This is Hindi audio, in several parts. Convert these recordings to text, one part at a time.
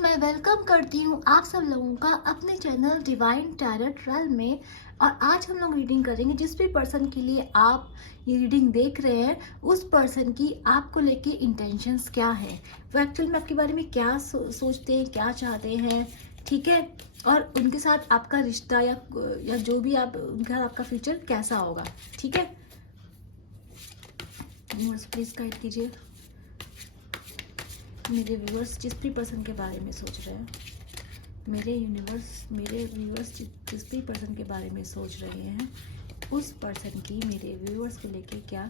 मैं वेलकम करती हूँ आप सब लोगों का अपने चैनल डिवाइन टैरोट रेल्म में। और आज हम लोग रीडिंग करेंगे जिस भी पर्सन के लिए आप ये रीडिंग देख रहे हैं उस पर्सन की आपको लेके इंटेंशंस क्या है, वो एक्चुअल में आपके बारे में क्या सोचते हैं, क्या चाहते हैं, ठीक है। और उनके साथ आपका रिश्ता या जो भी आप उनके साथ आपका फ्यूचर कैसा होगा, ठीक है। प्लीज गाइड कीजिए मेरे व्यूअर्स जिस भी पर्सन के बारे में सोच रहे हैं, मेरे व्यूअर्स जिस भी पर्सन के बारे में सोच रहे हैं उस पर्सन की मेरे व्यूअर्स को लेके क्या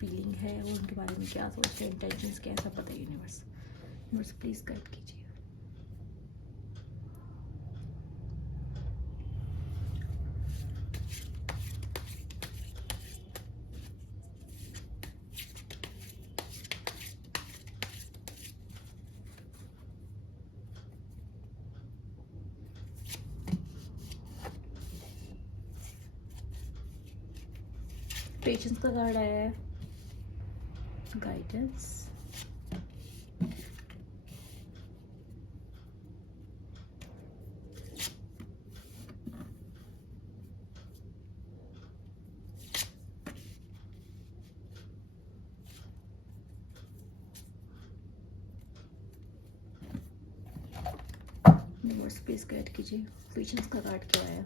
फीलिंग है, वो उनके बारे में क्या सोचते हैं, इंटेंशंस क्या है, सब बताइए यूनिवर्स प्लीज गाइड कीजिए। पेशेंस का कार्ड आया है, गाइडेंस, यूनिवर्स प्लीज गाइड कीजिए पेशेंस का कार्ड क्या आया।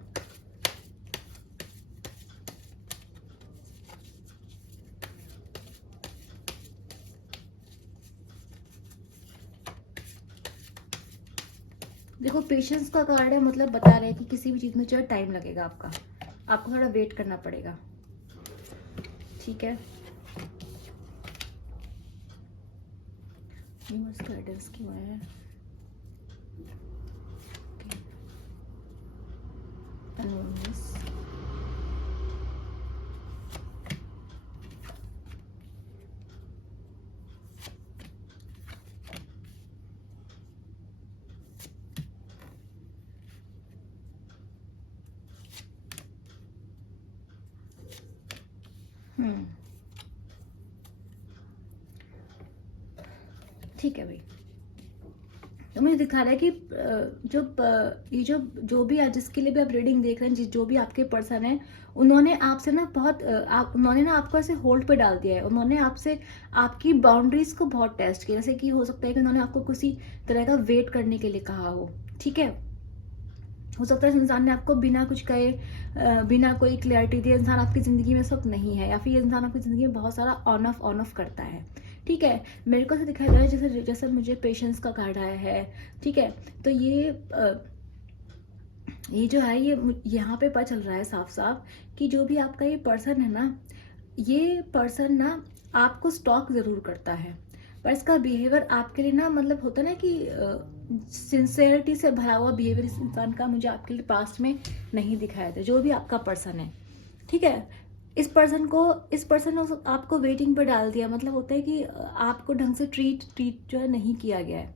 देखो पेशेंस का कार्ड है, मतलब बता रहे हैं कि किसी भी चीज में जो टाइम लगेगा आपको थोड़ा वेट करना पड़ेगा, ठीक है। यूनिवर्स गाइडेंस क्यों आया है? Anonymous. ठीक है भाई, तो मुझे दिखा रहा है कि ये जो भी जिसके लिए भी आप रीडिंग देख रहे हैं, जो भी आपके पर्सन है, उन्होंने आपसे ना उन्होंने ना आपको ऐसे होल्ड पे डाल दिया है। उन्होंने आपसे आपकी बाउंड्रीज को बहुत टेस्ट किया, जैसे कि हो सकता है कि उन्होंने आपको किसी तरह का वेट करने के लिए कहा हो, ठीक है। हो सकता है इस इंसान ने आपको बिना कुछ कहे, बिना कोई क्लैरिटी दिए इंसान आपकी ज़िंदगी में इस वक्त नहीं है, या फिर ये इंसान आपकी ज़िंदगी में बहुत सारा ऑन ऑफ करता है, ठीक है। मेरे को से दिखाई दे रहा है जैसे जैसे मुझे पेशेंस का कार्ड आया है, ठीक है। तो ये जो है ये यहाँ पे पता चल रहा है साफ साफ कि जो भी आपका ये पर्सन है ना, ये पर्सन ना आपको स्टॉक ज़रूर करता है, पर इसका बिहेवियर आपके लिए ना, मतलब होता है ना कि सिंसेरिटी से भरा हुआ बिहेवियर इस इंसान का मुझे आपके लिए पास्ट में नहीं दिखाया था। जो भी आपका पर्सन है, ठीक है, इस पर्सन ने आपको वेटिंग पर डाल दिया। मतलब होता है कि आपको ढंग से ट्रीट जो है नहीं किया गया है,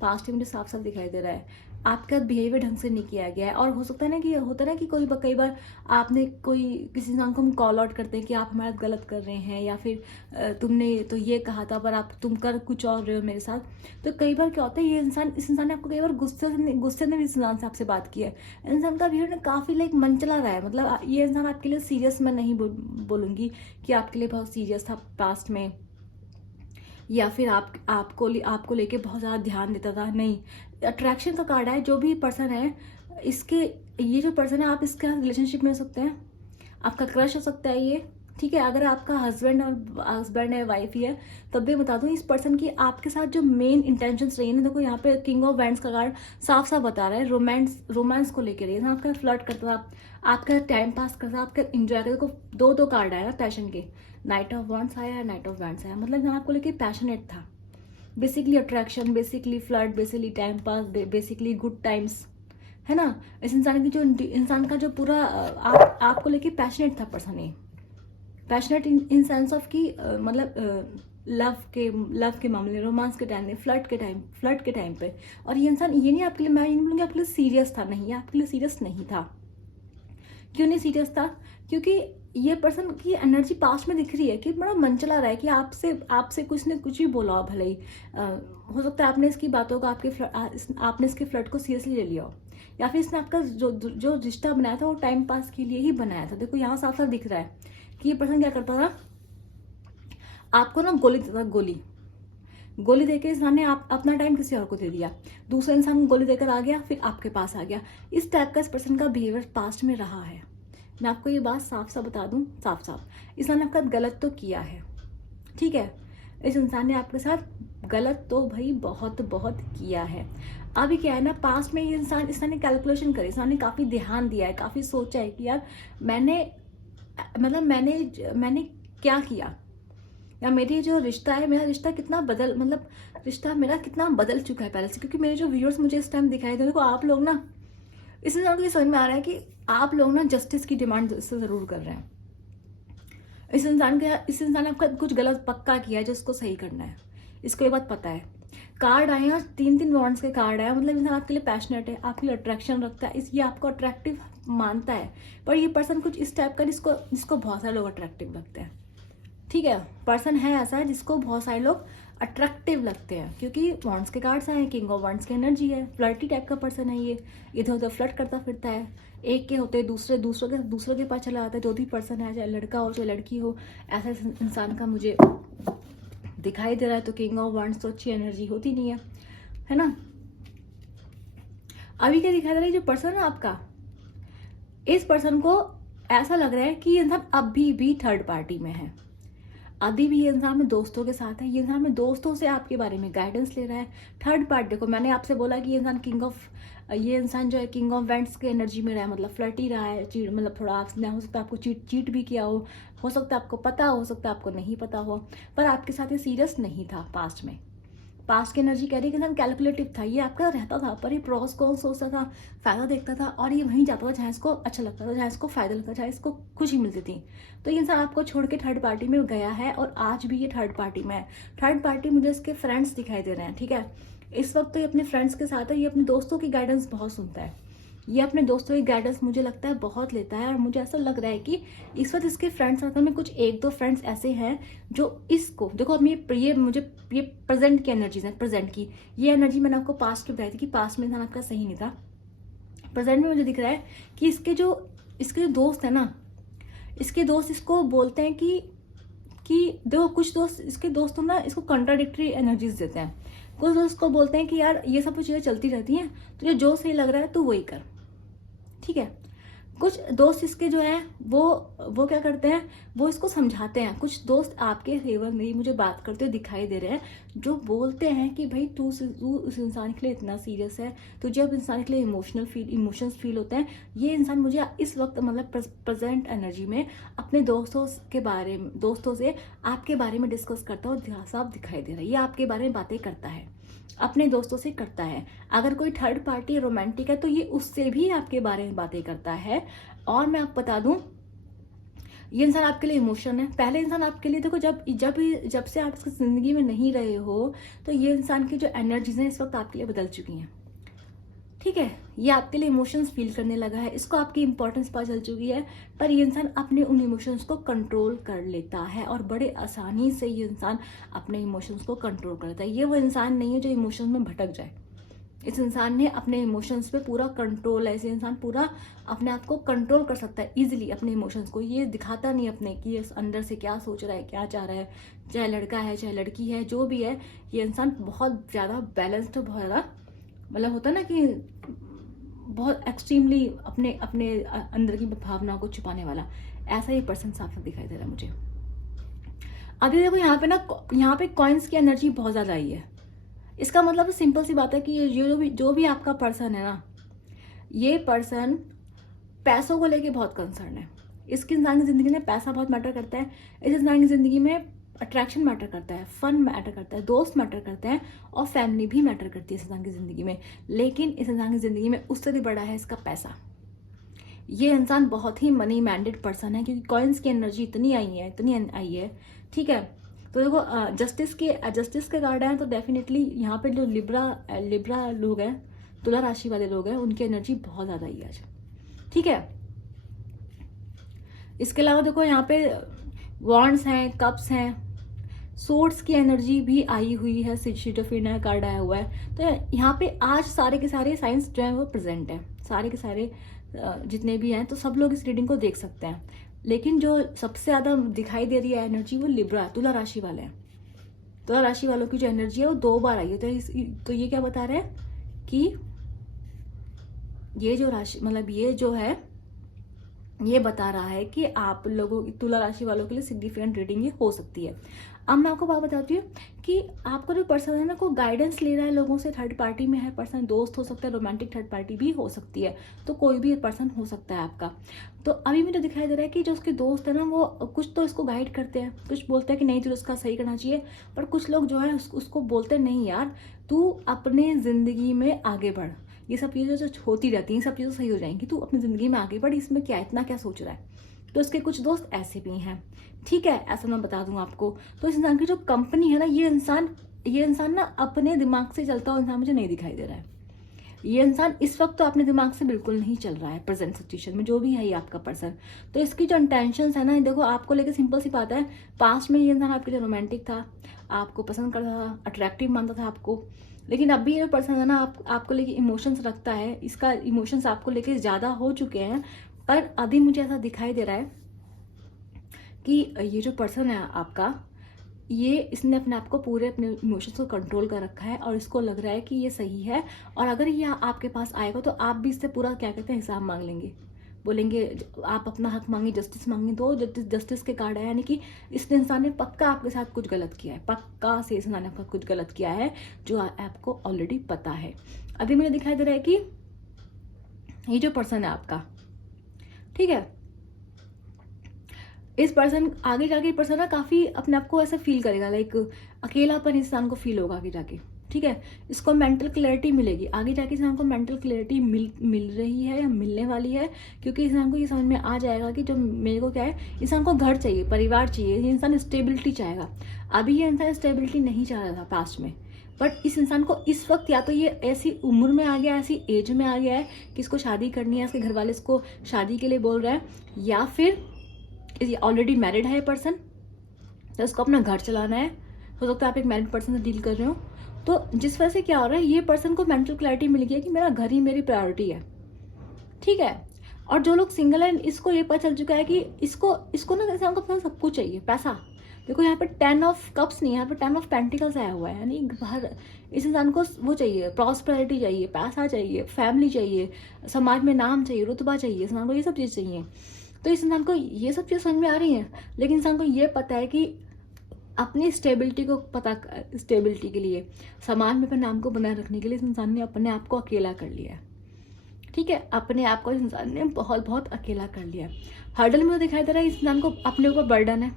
पास्ट में मुझे साफ साफ दिखाई दे रहा है। आपका बिहेवियर ढंग से नहीं किया गया है। और हो सकता है ना कि होता है ना कि कई बार आपने किसी इंसान को हम कॉल आउट करते हैं कि आप हमारा गलत कर रहे हैं, या फिर तुमने तो ये कहा था पर तुम कर कुछ और रहे हो मेरे साथ। तो कई बार क्या होता है, इस इंसान ने आपको कई बार गुस्से में इस इंसान से आपसे बात की है। इंसान का बिहेवियर काफ़ी लाइक मन चला रहा है। मतलब ये इंसान आपके लिए सीरियस, मैं नहीं बोलूँगी कि आपके लिए बहुत सीरियस था पास्ट में, या फिर आपको लेके बहुत ज़्यादा ध्यान देता था, नहीं। अट्रैक्शन का कार्ड है। जो भी पर्सन है, ये जो पर्सन है, आप इसके रिलेशनशिप में हो सकते हैं, आपका क्रश हो सकता है ये, ठीक है। अगर आपका हस्बैंड है, वाइफ ही है, तब भी बता दूं इस पर्सन की आपके साथ जो मेन इंटेंशंस रही है ना, देखो यहाँ पे किंग ऑफ वैंड्स का कार्ड साफ साफ बता रहा है रोमांस को लेकर रही है। आपका फ्लर्ट करता था, आपका टाइम पास करता, आपका इंजॉय करता। देखो दो कार्ड आया ना पैशन के, नाइट ऑफ वॉन्ड्स आया, नाइट ऑफ वैंड्स आया। मतलब यहाँ आपको लेके पैशनेट था, basically attraction, basically flirt, basically time pass, basically good times, है ना। इस इंसान का जो पूरा आपको लेके पैशनेट था पर्सन, ये पैशनेट इन सेंस ऑफ कि मतलब लव के मामले, रोमांस के टाइम में, फ्लर्ट के टाइम पे। और ये इंसान ये नहीं आपके लिए, मैं ये नहीं बोलूँगी आपके लिए सीरियस था, नहीं, आपके लिए सीरियस नहीं था। क्यों नहीं सीरियस था? क्योंकि ये पर्सन की एनर्जी पास्ट में दिख रही है कि बड़ा मन चला रहा है कि आपसे आपसे कुछ ने कुछ भी बोला हो, भले ही हो सकता है आपने इसकी बातों को आपने इसके फ्लर्ट को सीरियसली ले लिया हो, या फिर इसने आपका जो जो रिश्ता बनाया था वो टाइम पास के लिए ही बनाया था। देखो यहाँ साफ साफ दिख रहा है कि ये पर्सन क्या करता था, आपको ना गोली देता था, गोली देकर इंसान ने आप अपना टाइम किसी और को दे दिया, दूसरा इंसान गोली देकर आ गया, फिर आपके पास आ गया। इस टाइप का इस पर्सन का बिहेवियर पास्ट में रहा है। मैं आपको ये बात साफ साफ बता दूं, साफ साफ, इस इंसान ने आपका गलत तो किया है, ठीक है, इस इंसान ने आपके साथ गलत तो भाई बहुत बहुत किया है। अभी क्या है ना, पास्ट में ये इंसान ने कैलकुलेशन करी, इंसान ने काफ़ी ध्यान दिया है, काफ़ी सोचा है कि यार मैंने क्या किया, या मेरी जो रिश्ता है, मेरा रिश्ता कितना रिश्ता मेरा कितना बदल चुका है पहले से। क्योंकि मेरे जो व्यूअर्स मुझे इस टाइम दिखाई दे, देखो आप लोग ना, इस इंसान को ये समझ में आ रहा है कि आप लोग ना जस्टिस की डिमांड इससे ज़रूर कर रहे हैं। इस इंसान ने आपका कुछ गलत पक्का किया है जो इसको सही करना है, इसको ये बात पता है। कार्ड आए हैं, 3 वॉन्ड्स के कार्ड आए, मतलब इंसान आपके लिए पैशनेट है, आपके लिए अट्रैक्शन रखता है, ये आपको अट्रैक्टिव मानता है। पर ये पर्सन कुछ इस टाइप का जिसको बहुत सारे लोग अट्रैक्टिव लगते हैं, ठीक है, पर्सन है ऐसा जिसको बहुत सारे लोग अट्रैक्टिव लगते हैं, क्योंकि वॉन्ड्स के कार्ड्स आए, किंग ऑफ वॉन्ड्स की एनर्जी है, फ्लर्टी टाइप का पर्सन है ये, इधर उधर फ्लर्ट करता फिरता है, एक के होते दूसरों के पास चला आता है। जो भी पर्सन है, चाहे लड़का हो चाहे लड़की हो, ऐसा इंसान का मुझे दिखाई दे रहा है। तो किंग ऑफ वॉन्ड्स तो अच्छी एनर्जी होती नहीं है ना। अभी क्या दिखाई दे रहा है, जो पर्सन है आपका, इस पर्सन को ऐसा लग रहा है कि ये इंसान अभी भी थर्ड पार्टी में है, अभी भी ये इंसान में दोस्तों के साथ है, ये इंसान में दोस्तों से आपके बारे में गाइडेंस ले रहा है। थर्ड पार्टी, देखो मैंने आपसे बोला कि ये इंसान जो है किंग ऑफ वैंड्स की एनर्जी में रहा है, मतलब फ्लर्टी रहा है, चीट, मतलब थोड़ा आपने हो सकता है आपको चीट भी किया हो सकता है आपको पता हो सकता है आपको नहीं पता हो, पर आपके साथ ये सीरियस नहीं था पास्ट में। पास्ट की एनर्जी कह रही है कि इंसान कैलकुलेटिव था, ये आपका रहता था, पर ये प्रॉस कौन सोचता था, फायदा देखता था, और ये वहीं जाता था जहाँ इसको अच्छा लगता था, जहाँ इसको फायदा लगता था, जहाँ इसको खुशी मिलती थी। तो ये इंसान आपको छोड़ के थर्ड पार्टी में गया है, और आज भी ये थर्ड पार्टी में है। थर्ड पार्टी मुझे इसके फ्रेंड्स दिखाई दे रहे हैं, ठीक है, इस वक्त तो ये अपने फ्रेंड्स के साथ है, ये अपने दोस्तों की गाइडेंस बहुत सुनता है, ये अपने दोस्तों की गाइडेंस मुझे लगता है बहुत लेता है। और मुझे ऐसा लग रहा है कि इस वक्त इसके फ्रेंड सर्कल में कुछ 1-2 फ्रेंड्स ऐसे हैं जो इसको, देखो अब ये प्रेजेंट की एनर्जीज है, प्रेजेंट की ये एनर्जी मैंने आपको पास्ट की बताई थी कि पास्ट में इंसान आपका सही नहीं था। प्रेजेंट में मुझे दिख रहा है कि इसके जो दोस्त है ना, इसके दोस्त इसको बोलते हैं कि देखो, कुछ दोस्त इसके दोस्तों ना इसको कंट्राडिक्टरी एनर्जीज देते हैं। कुछ दोस्त को बोलते हैं कि यार ये सब कुछ चीज़ें चलती रहती हैं, तुझे जो सही लग रहा है तू वही कर, ठीक है। कुछ दोस्त इसके जो हैं वो क्या करते हैं, वो इसको समझाते हैं। कुछ दोस्त आपके फेवर में ही मुझे बात करते हुए दिखाई दे रहे हैं, जो बोलते हैं कि भाई तू उस इंसान के लिए इतना सीरियस है, तुझे अब इंसान के लिए इमोशंस फील होते हैं। ये इंसान मुझे इस वक्त मतलब प्रेजेंट एनर्जी में अपने दोस्तों से आपके बारे में डिस्कस करता हुआ साफ दिखाई दे रहा है। ये आपके बारे में बातें करता है, अपने दोस्तों से करता है। अगर कोई थर्ड पार्टी रोमांटिक है तो ये उससे भी आपके बारे में बातें करता है। और मैं आपको बता दूं, ये इंसान आपके लिए इमोशन है। पहले इंसान आपके लिए, देखो जब से आप इसकी जिंदगी में नहीं रहे हो, तो ये इंसान की जो एनर्जीज हैं इस वक्त आपके लिए बदल चुकी हैं, ठीक है। ये आपके लिए इमोशंस फील करने लगा है, इसको आपकी इंपॉर्टेंस पता चल चुकी है। पर ये इंसान अपने उन इमोशंस को कंट्रोल कर लेता है, और बड़े आसानी से ये इंसान अपने इमोशंस को कंट्रोल करता है। ये वो इंसान नहीं है जो इमोशंस में भटक जाए। इस इंसान ने अपने इमोशंस पे पूरा कंट्रोल है। ऐसे इंसान पूरा अपने आप को कंट्रोल कर सकता है इजीली, अपने इमोशंस को। ये दिखाता नहीं अपने कि ये अंदर से क्या सोच रहा है, क्या चाह रहा है, चाहे लड़का है चाहे लड़की है, जो भी है। ये इंसान बहुत ज़्यादा बैलेंस्ड, बहुत ज़्यादा, मतलब होता है ना कि बहुत एक्सट्रीमली अपने अंदर की भावनाओं को छुपाने वाला, ऐसा ये पर्सन साफ साफ दिखाई दे रहा है मुझे। अभी देखो यहाँ पे कॉइन्स की एनर्जी बहुत ज़्यादा आई है। इसका मतलब सिंपल सी बात है कि ये जो भी आपका पर्सन है ना, ये पर्सन पैसों को लेके बहुत कंसर्न है। इसकी इंसान की ज़िंदगी में पैसा बहुत मैटर करता है। इस इंसान की ज़िंदगी में अट्रैक्शन मैटर करता है, फन मैटर करता है, दोस्त मैटर करते हैं, और फैमिली भी मैटर करती है इस इंसान की ज़िंदगी में। लेकिन इस इंसान की ज़िंदगी में उससे भी बड़ा है इसका पैसा। ये इंसान बहुत ही मनी माइंडेड पर्सन है, क्योंकि कॉइन्स की एनर्जी इतनी आई है, ठीक है। तो देखो जस्टिस के कार्ड हैं, तो डेफिनेटली यहाँ पे जो लिब्रा लोग हैं, तुला राशि वाले लोग हैं, उनकी एनर्जी बहुत ज़्यादा आई है आज, ठीक है। इसके अलावा देखो यहाँ पे वॉन्ड्स हैं, कप्स हैं, सोर्ट्स की एनर्जी भी आई हुई है, शिजोफ्रेनिया कार्ड आया हुआ है। तो यहाँ पे आज सारे के सारे साइंस जो है वो प्रेजेंट है, सारे के सारे जितने भी हैं, तो सब लोग इस रीडिंग को देख सकते हैं। लेकिन जो सबसे ज्यादा दिखाई दे रही है एनर्जी वो लिब्रा, तुला राशि वाले हैं। तुला राशि वालों की जो एनर्जी है वो 2 बार आई है। तो ये क्या बता रहा है कि ये जो राशि मतलब ये जो है ये बता रहा है कि आप लोगों तुला राशि वालों के लिए सिग्निफिकेंट रीडिंग ये हो सकती है। अब मैं आपको बात बताती हूँ कि आपका जो पर्सन है ना को गाइडेंस ले रहा है लोगों से, थर्ड पार्टी में है पर्सन, दोस्त हो सकता है, रोमांटिक थर्ड पार्टी भी हो सकती है, तो कोई भी पर्सन हो सकता है आपका। तो अभी मुझे दिखाई दे रहा है कि जो उसके दोस्त है ना वो कुछ तो इसको गाइड करते हैं, कुछ बोलते हैं कि नहीं तुझे उसका सही करना चाहिए, पर कुछ लोग जो है उसको बोलते हैं नहीं यार तू अपने जिंदगी में आगे बढ़, ये सब चीज़ें जो होती रहती हैं सब चीज़ें सही हो जाएंगी, तू अपनी ज़िंदगी में आगे बढ़, इसमें क्या इतना क्या सोच रहा है। तो इसके कुछ दोस्त ऐसे भी हैं, ठीक है, ऐसा मैं बता दूं आपको। तो इस इंसान की जो कंपनी है ना, ये इंसान ना अपने दिमाग से चलता हुआ इंसान मुझे नहीं दिखाई दे रहा है। ये इंसान इस वक्त तो अपने दिमाग से बिल्कुल नहीं चल रहा है, प्रेजेंट सिचुएशन में जो भी है ये आपका पर्सन। तो इसकी जो इंटेंशंस है ना, देखो आपको लेकर सिंपल सी बात है, पास्ट में ये इंसान आपके लिए रोमांटिक था, आपको पसंद करता था, अट्रैक्टिव मानता था आपको, लेकिन अभी ये पर्सन है ना आपको लेके इमोशंस रखता है, इसका इमोशंस आपको लेके ज्यादा हो चुके हैं। पर अभी मुझे ऐसा दिखाई दे रहा है कि ये जो पर्सन है आपका, ये इसने अपने आप को पूरे अपने इमोशंस को कंट्रोल कर रखा है और इसको लग रहा है कि ये सही है। और अगर ये आपके पास आएगा तो आप भी इससे पूरा क्या कहते हैं हिसाब मांग लेंगे, बोलेंगे आप अपना हक मांगे, जस्टिस मांगे। तो जस्टिस के कार्ड है, यानी कि इस इंसान ने पक्का आपके साथ कुछ गलत किया है, पक्का से इस इंसान ने आपका कुछ गलत किया है जो आपको ऑलरेडी पता है। अभी मुझे दिखाई दे रहा है कि ये जो पर्सन है आपका, ठीक है, इस पर्सन आगे जाके पर्सन ना काफी अपने आप को ऐसा फील करेगा, लाइक अकेलापन इंसान को फील होगा आगे जाके, ठीक है। इसको मेंटल क्लैरिटी मिलेगी आगे जाके, इंसान को मेंटल क्लैरिटी मिल रही है या मिलने वाली है, क्योंकि इंसान को ये समझ में आ जाएगा कि जो मेरे को क्या है, इंसान को घर चाहिए, परिवार चाहिए, ये इंसान स्टेबिलिटी चाहेगा। अभी ये इंसान स्टेबिलिटी नहीं चाह रहा था पास्ट में, बट इस इंसान को इस वक्त या तो ये ऐसी उम्र में आ गया, ऐसी एज में आ गया है कि इसको शादी करनी है, इसके घर वाले इसको शादी के लिए बोल रहे हैं, या फिर ऑलरेडी मैरिड है ये पर्सन, तो उसको अपना घर चलाना है। हो सकता है आप एक मैरिड पर्सन से डील कर रहे हो, तो जिस वजह से क्या हो रहा है, ये पर्सन को मेंटल क्लैरिटी मिल गया कि मेरा घर ही मेरी प्रायोरिटी है, ठीक है। और जो लोग सिंगल हैं इसको ये पता चल चुका है कि इसको ना इंसान को सब कुछ चाहिए, पैसा। देखो यहाँ पे 10 ऑफ कप्स नहीं, यहाँ पे 10 ऑफ पेंटिकल्स आया हुआ है, यानी हर इस इंसान को वो चाहिए, प्रॉस्पेरिटी चाहिए, पैसा चाहिए, फैमिली चाहिए, समाज में नाम चाहिए, रुतबा चाहिए, इंसान को ये सब चीज़ चाहिए। तो इस इंसान को ये सब चीज़ समझ में आ रही है, लेकिन इंसान को ये पता है कि अपनी स्टेबिलिटी स्टेबिलिटी के लिए, समाज में अपने नाम को बनाए रखने के लिए इस इंसान ने अपने आप को अकेला कर लिया है, ठीक है। अपने आप को इस इंसान ने बहुत बहुत अकेला कर लिया है। हर्डल में दिखाई दे रहा है इस इंसान को अपने ऊपर बर्डन है,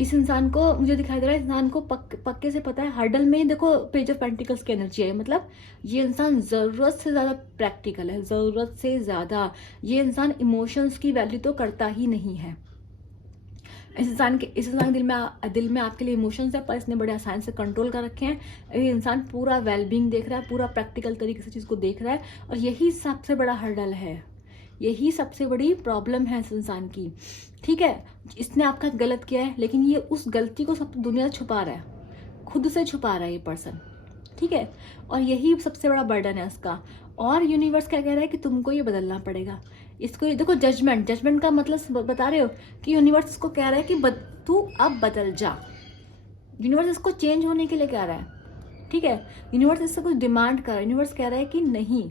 इस इंसान को मुझे दिखाई दे रहा है, इंसान को पक्के से पता है। हर्डल में ही देखो पेज ऑफ पेंटिकल्स की एनर्जी है, मतलब ये इंसान जरूरत से ज्यादा प्रैक्टिकल है, जरूरत से ज्यादा। ये इंसान इमोशंस की वैल्यू तो करता ही नहीं है। इस इंसान के दिल में आपके लिए इमोशंस है, पर इसने बड़े आसान से कंट्रोल कर रखे हैं। ये इंसान पूरा वेलबींग देख रहा है, पूरा प्रैक्टिकल तरीके से चीज को देख रहा है, और यही सबसे बड़ा हर्डल है, यही सबसे बड़ी प्रॉब्लम है इस इंसान की, ठीक है। इसने आपका गलत किया है, लेकिन ये उस गलती को सब दुनिया छुपा रहा है, खुद से छुपा रहा है ये पर्सन, ठीक है। और यही सबसे बड़ा बर्डन है इसका। और यूनिवर्स क्या कह रहा है कि तुमको ये बदलना पड़ेगा। इसको ये देखो, जजमेंट का मतलब बता रहे हो कि यूनिवर्स इसको कह रहा है कि तू अब बदल जा। यूनिवर्स इसको चेंज होने के लिए कह रहा है, ठीक है। यूनिवर्स इससे कुछ डिमांड कर रहा है, यूनिवर्स कह रहा है कि नहीं,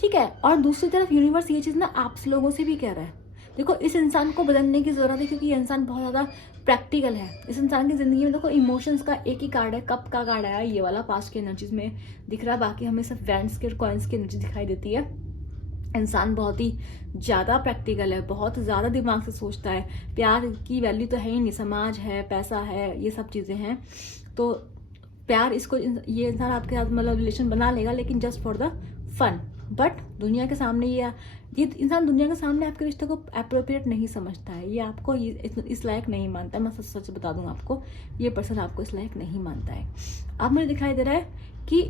ठीक है। और दूसरी तरफ यूनिवर्स ये चीज ना आप लोगों से भी कह रहा है, देखो इस इंसान को बदलने की जरूरत है, क्योंकि ये इंसान बहुत ज्यादा प्रैक्टिकल है। इस इंसान की जिंदगी में देखो इमोशंस का एक ही कार्ड है, कप का कार्ड आया, ये वाला पास्ट की एनर्जीज में दिख रहा है, बाकी हमें सिर्फ वैंड्स के और कॉइन्स की एनर्जी दिखाई देती है। इंसान बहुत ही ज्यादा प्रैक्टिकल है, बहुत ज्यादा दिमाग से सोचता है, प्यार की वैल्यू तो है ही नहीं, समाज है, पैसा है, ये सब चीजें हैं। तो प्यार इसको ये इंसान आपके साथ मतलब रिलेशन बना लेगा, लेकिन just for the fun. But दुनिया के सामने ये इंसान दुनिया के सामने आपके रिश्ते को अप्रोप्रिएट नहीं समझता है, ये आपको इस लायक नहीं मानता है। मैं सच बता दूं आपको, ये पर्सन आपको इस लायक नहीं मानता है। अब मुझे दिखाई दे रहा है कि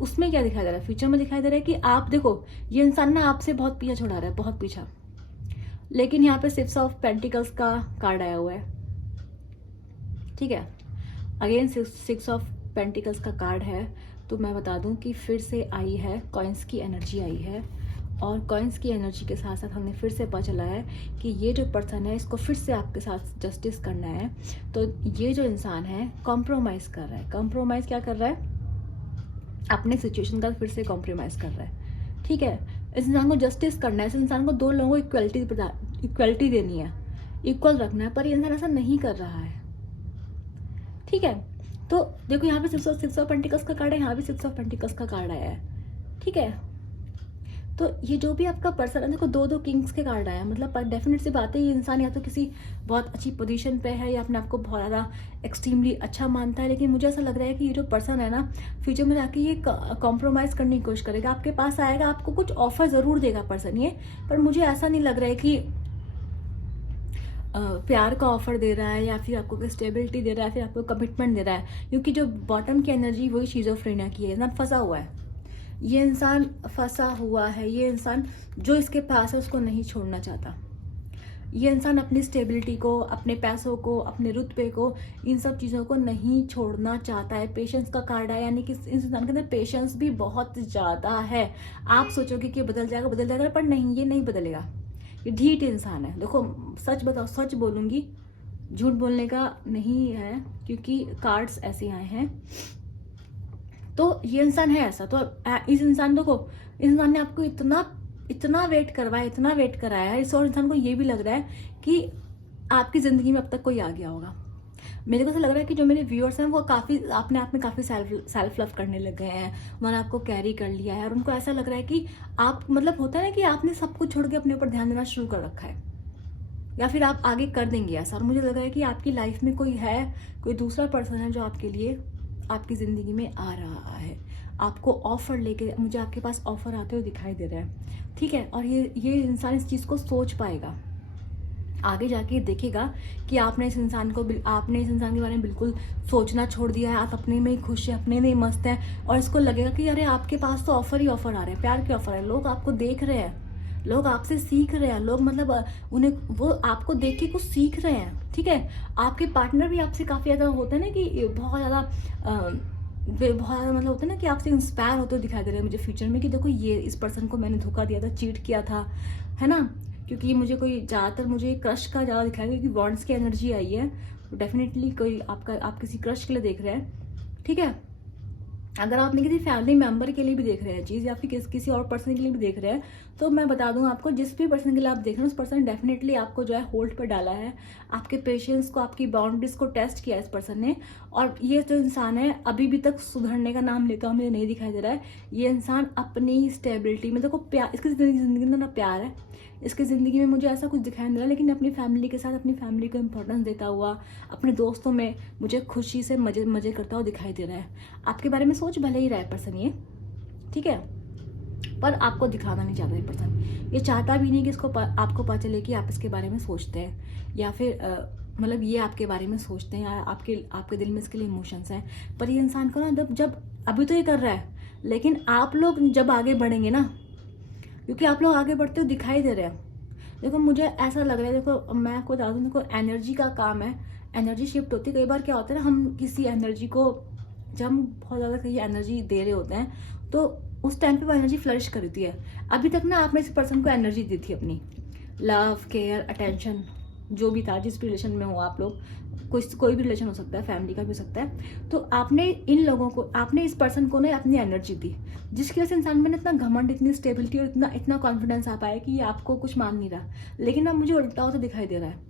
उसमें क्या दिखाई दे रहा है, फ्यूचर में दिखाई दे रहा है कि आप देखो ये इंसान ना आपसे बहुत पीछा छुड़ा रहा है, बहुत पीछा। लेकिन यहाँ पे 6 ऑफ पेंटिकल्स का कार्ड आया हुआ है, ठीक है। अगेन 6 ऑफ पेंटिकल्स का कार्ड है। तो मैं बता दूं कि फिर से आई है कॉइन्स की एनर्जी आई है, और कॉइन्स की एनर्जी के साथ साथ हमें फिर से पता चला है कि ये जो पर्सन है इसको फिर से आपके साथ जस्टिस करना है। तो ये जो इंसान है कॉम्प्रोमाइज़ कर रहा है। कॉम्प्रोमाइज़ क्या कर रहा है? अपने सिचुएशन का फिर से कॉम्प्रोमाइज़ कर रहा है, ठीक है। इस इंसान को जस्टिस करना है, इस इंसान को दो लोगों को इक्वलिटी देनी है, इक्वल रखना है, पर ये इंसान ऐसा नहीं कर रहा है, ठीक है। तो देखो यहाँ पे 6 ऑफ पेंटिकल्स का कार्ड है, यहाँ भी 6 ऑफ पेंटिकल्स का कार्ड आया है, ठीक है। तो ये जो भी आपका पर्सन है, देखो दो किंग्स के कार्ड आया, मतलब डेफिनेट सी बात है ये इंसान या तो किसी बहुत अच्छी पोजीशन पे है या अपने आप को बहुत ज़्यादा एक्सट्रीमली अच्छा मानता है। लेकिन मुझे ऐसा लग रहा है कि ये जो पर्सन है ना, फ्यूचर में जाके ये कॉम्प्रोमाइज़ करने की कोशिश करेगा, आपके पास आएगा, आपको कुछ ऑफर ज़रूर देगा पर्सन ये, पर मुझे ऐसा नहीं लग रहा है कि प्यार का ऑफर दे रहा है या फिर आपको कोई स्टेबिलिटी दे रहा है, फिर आपको कमिटमेंट दे रहा है। क्योंकि जो बॉटम की एनर्जी वही शिज़ोफ्रेनिया की है, इंसान फंसा हुआ है, ये इंसान फंसा हुआ है, ये इंसान जो इसके पास है उसको नहीं छोड़ना चाहता। ये इंसान अपनी स्टेबिलिटी को, अपने पैसों को, अपने रुतबे को, इन सब चीज़ों को नहीं छोड़ना चाहता है। पेशेंस का कार्ड है, यानी कि इस इंसान के अंदर पेशेंस भी बहुत ज़्यादा है। आप सोचोगे कि बदल जाएगा, पर नहीं, ये नहीं बदलेगा। ये ढीठ इंसान है। देखो सच बताओ, सच बोलूँगी, झूठ बोलने का नहीं है, क्योंकि कार्ड्स ऐसे आए हैं। तो ये इंसान है ऐसा। तो इस इंसान, देखो इस इंसान ने आपको इतना वेट करवाया, इतना वेट कराया है, इस और इंसान को ये भी लग रहा है कि आपकी ज़िंदगी में अब तक कोई आ गया होगा। मेरे को ऐसा लग रहा है कि जो मेरे व्यूअर्स हैं वो काफ़ी अपने आप में काफ़ी सेल्फ लव करने लग गए हैं, उन्होंने आपको कैरी कर लिया है, और उनको ऐसा लग रहा है कि आप, मतलब होता है ना कि आपने सब कुछ छोड़ के अपने ऊपर ध्यान देना शुरू कर रखा है, या फिर आप आगे कर देंगे ऐसा। और मुझे लग रहा है कि आपकी लाइफ में कोई दूसरा पर्सन है जो आपके लिए आपकी ज़िंदगी में आ रहा है, आपको ऑफर लेके, मुझे आपके पास ऑफर आते हुए दिखाई दे रहा है, ठीक है। और ये इंसान इस चीज़ को सोच पाएगा, आगे जाके देखेगा कि आपने इस इंसान के बारे में बिल्कुल सोचना छोड़ दिया है, आप अपने में ही खुश हैं, अपने में ही मस्त हैं, और इसको लगेगा कि अरे आपके पास तो ऑफर ही ऑफर आ रहे हैं, प्यार के ऑफर है, लोग आपको देख रहे हैं, लोग आपसे सीख रहे हैं, लोग मतलब उन्हें वो आपको देख के कुछ सीख रहे हैं, ठीक है। आपके पार्टनर भी आपसे काफ़ी ज़्यादा होता है ना कि बहुत ज़्यादा मतलब होता है ना कि आपसे इंस्पायर होते हुए दिखाई दे रहे हैं मुझे फ्यूचर में, कि देखो ये इस पर्सन को मैंने धोखा दिया था, चीट किया था, है ना। क्योंकि मुझे ज़्यादातर मुझे क्रश का ज़्यादा दिखाया, क्योंकि वॉन्ड्स की एनर्जी आई है, तो डेफिनेटली आप किसी क्रश के लिए देख रहे हैं, ठीक है। अगर आपने किसी फैमिली मेंबर के लिए भी देख रहे हैं चीज़, या फिर किसी और पर्सन के लिए भी देख रहे हैं, तो मैं बता दूं आपको, जिस भी पर्सन के लिए आप देख रहे हैं उस पर्सन डेफिनेटली आपको जो है होल्ड पर डाला है, आपके पेशेंस को, आपकी बाउंड्रीज को टेस्ट किया इस पर्सन ने। और ये जो इंसान है अभी भी तक सुधरने का नाम लेता हुआ मुझे नहीं दिखाई दे रहा है। ये इंसान अपनी स्टेबिलिटी में, देखो प्यार, इसकी ज़िंदगी में ना प्यार है, इसकी ज़िंदगी में मुझे ऐसा कुछ दिखाई नहीं दे रहा, लेकिन अपनी फैमिली के साथ अपनी फैमिली को इंपॉर्टेंस देता हुआ, अपने दोस्तों में मुझे खुशी से मजे करता हुआ दिखाई दे रहा है। आपके बारे में सोच भले ही रहा है पर्सन ये, ठीक है, पर आपको दिखाना नहीं चाहता ये पर्सन। ये चाहता भी नहीं कि आपको पता चले कि आप इसके बारे में सोचते हैं, या फिर मतलब ये आपके बारे में सोचते हैं, या आपके दिल में इसके लिए इमोशंस हैं। पर ये इंसान को ना जब अभी तो ये कर रहा है, लेकिन आप लोग जब आगे बढ़ेंगे ना, क्योंकि आप लोग आगे बढ़ते हुए दिखाई दे रहे हैं। देखो मुझे ऐसा लग रहा है, देखो मैं आपको बता दूँ, देखो एनर्जी का काम है, एनर्जी शिफ्ट होती है। कई बार क्या होता है ना, हम किसी एनर्जी को, जब हम बहुत ज़्यादा कहीं एनर्जी दे रहे होते हैं, तो उस टाइम पे वो एनर्जी फ्लरिश करती है। अभी तक ना आपने इस पर्सन को एनर्जी दी थी, अपनी लव, केयर, अटेंशन, जो भी था, जिस भी रिलेशन में हो आप लोग, कोई भी रिलेशन हो सकता है, फैमिली का भी हो सकता है, तो आपने इस पर्सन को ना अपनी एनर्जी दी, जिसकी वजह से इंसान में इतना घमंड, इतनी स्टेबिलिटी और इतना कॉन्फिडेंस आ पाया कि ये आपको कुछ मान नहीं रहा। लेकिन अब मुझे उल्टा होता दिखाई दे रहा है,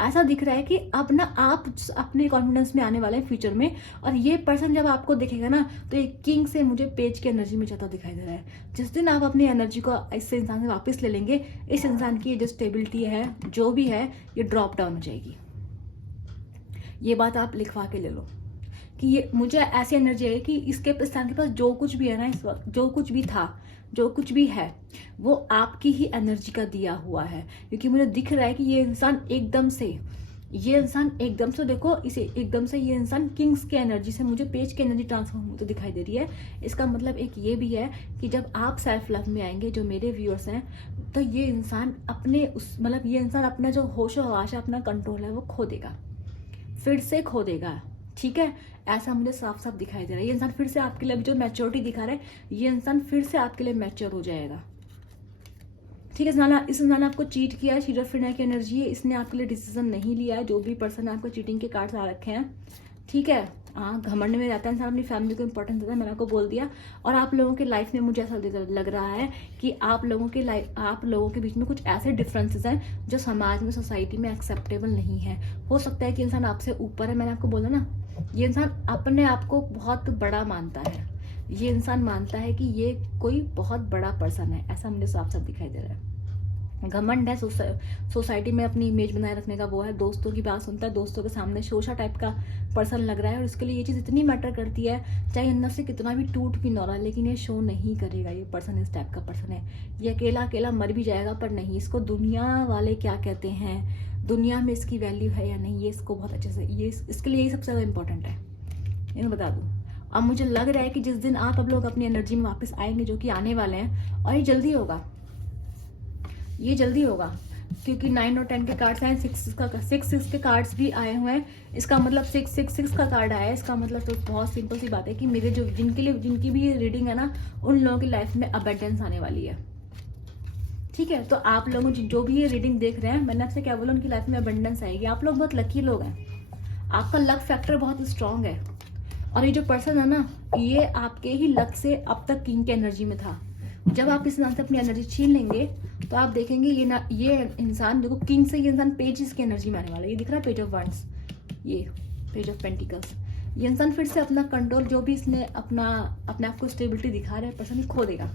ऐसा दिख रहा है कि अब ना आप अपने कॉन्फिडेंस में आने वाले हैं फ्यूचर में, और ये पर्सन जब आपको देखेगा ना, तो एक किंग से मुझे पेज की एनर्जी में जाता दिखाई दे रहा है। जिस दिन आप अपनी एनर्जी को इस इंसान से वापस ले लेंगे, इस इंसान की जो स्टेबिलिटी है, जो भी है, ये ड्रॉप डाउन हो जाएगी। ये बात आप लिखवा के ले लो कि ये मुझे ऐसी एनर्जी है कि इसके इंसान के पास जो कुछ भी है ना इस वक्त, जो कुछ भी था, जो कुछ भी है, वो आपकी ही एनर्जी का दिया हुआ है। क्योंकि मुझे दिख रहा है कि ये इंसान एकदम से देखो, इसे एकदम से ये इंसान किंग्स की एनर्जी से मुझे पेज की एनर्जी ट्रांसफॉर्म होती दिखाई दे रही है। इसका मतलब एक ये भी है कि जब आप सेल्फ लव में आएंगे, जो मेरे व्यूअर्स हैं, तो ये इंसान अपने उस मतलब ये इंसान अपना जो होशो हवास है, अपना कंट्रोल है वो खो देगा, फिर से खो देगा। ठीक है, ऐसा मुझे साफ साफ दिखाई दे रहा है। ये इंसान फिर से आपके लिए जो मैच्योरिटी दिखा रहा है, ये इंसान फिर से आपके लिए मैच्योर हो जाएगा। ठीक है, इस इंसान ने आपको चीट किया है, चीटर फिरने की एनर्जी है, इसने आपके लिए डिसीजन नहीं लिया है। जो भी पर्सन आपको चीटिंग के कार्ड्स आ रखे हैं, ठीक है, हाँ, घमंड में रहता है इंसान, अपनी फैमिली को इंपॉर्टेंस देता है, मैंने आपको बोल दिया। और आप लोगों के लाइफ में मुझे ऐसा लग रहा है कि आप लोगों के बीच में कुछ ऐसे डिफरेंसेस हैं जो समाज में, सोसाइटी में एक्सेप्टेबल नहीं है। हो सकता है कि इंसान आपसे ऊपर है, मैंने आपको बोला ना, ये इंसान अपने आप को बहुत बड़ा मानता है। ये इंसान मानता है कि ये कोई बहुत बड़ा पर्सन है, ऐसा मुझे साफ साफ दिखाई दे रहा है। घमंड है, सोसाइटी में अपनी इमेज बनाए रखने का वो है, दोस्तों की बात सुनता है, दोस्तों के सामने शोशा टाइप का पर्सन लग रहा है। और इसके लिए ये चीज़ इतनी मैटर करती है, चाहे अंदर से कितना भी टूट भी ना रहा, लेकिन ये शो नहीं करेगा। ये पर्सन इस टाइप का पर्सन है, ये अकेला अकेला मर भी जाएगा, पर नहीं, इसको दुनिया वाले क्या कहते हैं, दुनिया में इसकी वैल्यू है या नहीं, ये इसको बहुत अच्छे से, ये इसके लिए यही सबसे ज़्यादा इंपॉर्टेंट है, ये मैं बता दूँ। अब मुझे लग रहा है कि जिस दिन आप लोग अपनी एनर्जी में वापस आएंगे, जो कि आने वाले हैं, और ये जल्दी होगा, ये जल्दी होगा, क्योंकि 9 और 10 के कार्ड्स आए, 6 के कार्ड्स भी आए हुए हैं। इसका मतलब 6 का कार्ड आया है, इसका मतलब तो बहुत सिंपल सी बात है कि मेरे जो जिनकी भी ये रीडिंग है ना, उन लोगों की लाइफ में अबंडेंस आने वाली है। ठीक है, तो आप लोगों जो भी ये रीडिंग देख रहे हैं, मैंने आपसे क्या बोला, उनकी लाइफ में अबंडेंस आएगी। आप लोग बहुत लकी लोग हैं, आपका लक फैक्टर बहुत स्ट्रांग है। और ये जो पर्सन है ना, ये आपके ही लक से अब तक किंग की एनर्जी में था। जब आप इस इंसान से अपनी एनर्जी छीन लेंगे, तो आप देखेंगे ये इंसान, देखो, किंग से ये इंसान पेजेस की एनर्जी में आने वाला है। ये दिख रहा है पेज ऑफ वंड्स, ये पेज ऑफ पेंटिकल्स। ये इंसान फिर से अपना कंट्रोल, जो भी इसने अपने आप को स्टेबिलिटी दिखा रहा है, पर्सन खो देगा।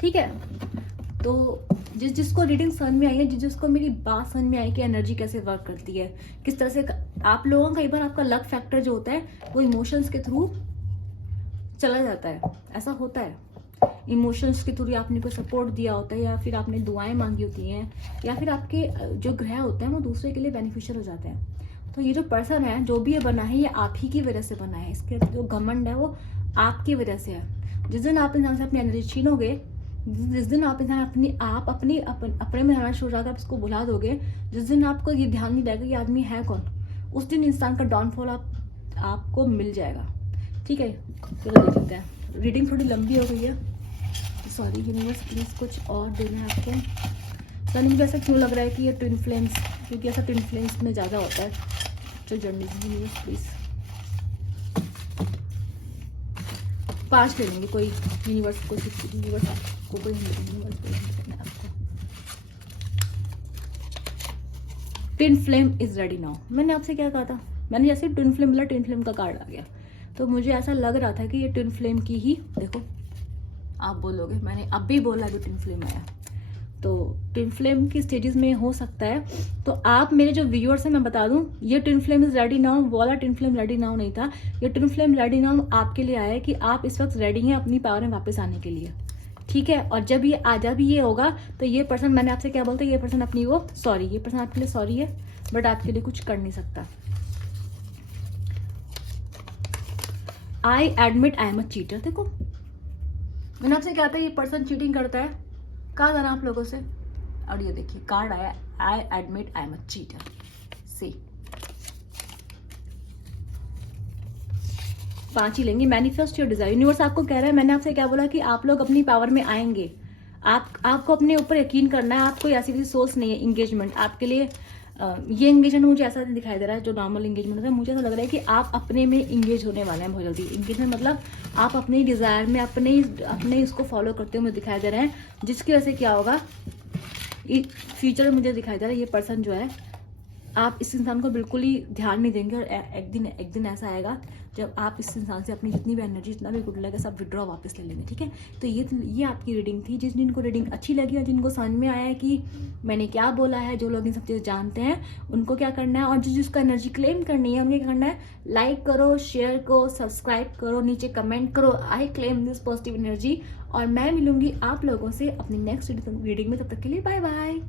ठीक है, तो जिसको रीडिंग समझ में आई है, जिसको मेरी बात समझ में आई कि एनर्जी कैसे वर्क करती है, किस तरह से आप लोगों का, कई बार आपका लक फैक्टर जो होता है वो इमोशंस के थ्रू चला जाता है। ऐसा होता है, इमोशंस के थ्रू आपने कोई सपोर्ट दिया होता है, या फिर आपने दुआएं मांगी होती हैं, या फिर आपके जो ग्रह होते हैं वो दूसरे के लिए बेनिफिशियल हो जाते हैं। तो ये जो पर्सन है, जो भी ये बना है, ये आप ही की वजह से बना है। इसके जो घमंड है वो आपकी वजह से है। जिस दिन आप इंसान से अपनी एनर्जी छीनोगे, जिस दिन आप इंसान अपने में रहना शुरू कर, आप इसको भुला दोगे, जिस दिन आपको ये ध्यान नहीं रहेगा ये आदमी है कौन, उस दिन इंसान का डाउनफॉल आपको मिल जाएगा। ठीक है, चलो देख लेते हैं। रीडिंग थोड़ी लंबी हो गई है, सॉरी यूनिवर्स, प्लीज कुछ और देना है आपको। तो मुझे ऐसा क्यों लग रहा है कि ये ट्विन फ्लेम्स, क्योंकि ऐसा ट्विन फ्लेम्स में ज़्यादा होता है। तो जर्नी यूनिवर्स प्लीज 5 ले लेंगे, कोई यूनिवर्स को कोई यूनिवर्स करना है आपको। Twin flame is ready now. मैंने आपसे क्या कहा था, मैंने जैसे ट्विन फ्लेम बोला, ट्विन फ्लेम का कार्ड आ गया, तो मुझे ऐसा लग रहा था कि ये ट्विन फ्लेम की ही, देखो आप बोलोगे मैंने अब भी बोला कि ट्विन फ्लेम आया, तो ट्विन फ्लेम की स्टेजेस में हो सकता है। तो आप मेरे जो व्यूअर्स हैं, मैं बता दूं, ये twin flame is ready now वाला ट्विन फ्लेम रेडी नाउ नहीं था। ये ट्विन फ्लेम रेडी नाउ आपके लिए आया है कि आप इस वक्त रेडी हैं अपनी पावर में वापस आने के लिए। ठीक है, और जब ये होगा, तो ये पर्सन, मैंने आपसे क्या बोलता है, ये पर्सन अपनी वो सॉरी, ये पर्सन आपके लिए सॉरी है, बट आपके लिए कुछ कर नहीं सकता। आई admit I am a cheater. देखो, मैंने आपसे क्या था, ये पर्सन चीटिंग करता है, कहा था ना आप लोगों से। और ये देखिए कार्ड आया, I admit I am a cheater. C 5 ही लेंगे। Manifest your desire. यूनिवर्स आपको कह रहा है, मैंने आपसे क्या बोला कि आप लोग अपनी पावर में आएंगे। आपको अपने ऊपर यकीन करना है। आप कोई ऐसी किसी सोर्स नहीं है। इंगेजमेंट आपके लिए ये एंगेजमेंट मुझे ऐसा दिखाई दे रहा है, जो नॉर्मल एंगेजमेंट होता है, मुझे ऐसा लग रहा है कि आप अपने में इंगेज होने वाले हैं बहुत जल्दी। इंगेजमेंट मतलब आप अपने डिजायर में अपने इसको फॉलो करते हुए मुझे दिखाई दे रहे हैं, जिसकी वजह से क्या होगा, फ्यूचर में मुझे दिखाई दे रहा है ये पर्सन जो है, आप इस इंसान को बिल्कुल ही ध्यान नहीं देंगे, और एक दिन ऐसा आएगा जब आप इस इंसान से अपनी जितनी भी एनर्जी, जितना भी गुड लगे, सब विड्रॉ वापस ले लेंगे। ठीक है, तो ये आपकी रीडिंग थी। जिनको रीडिंग अच्छी लगी और जिनको समझ में आया है कि मैंने क्या बोला है, जो लोग इन सब चीज़ें जानते हैं, उनको क्या करना है, और जिसको एनर्जी क्लेम करनी है, उनको क्या करना है, लाइक करो, शेयर करो, सब्सक्राइब करो, नीचे कमेंट करो, I claim this positive energy. और मैं मिलूंगी आप लोगों से अपनी नेक्स्ट रीडिंग में। तब तक के लिए बाय बाय।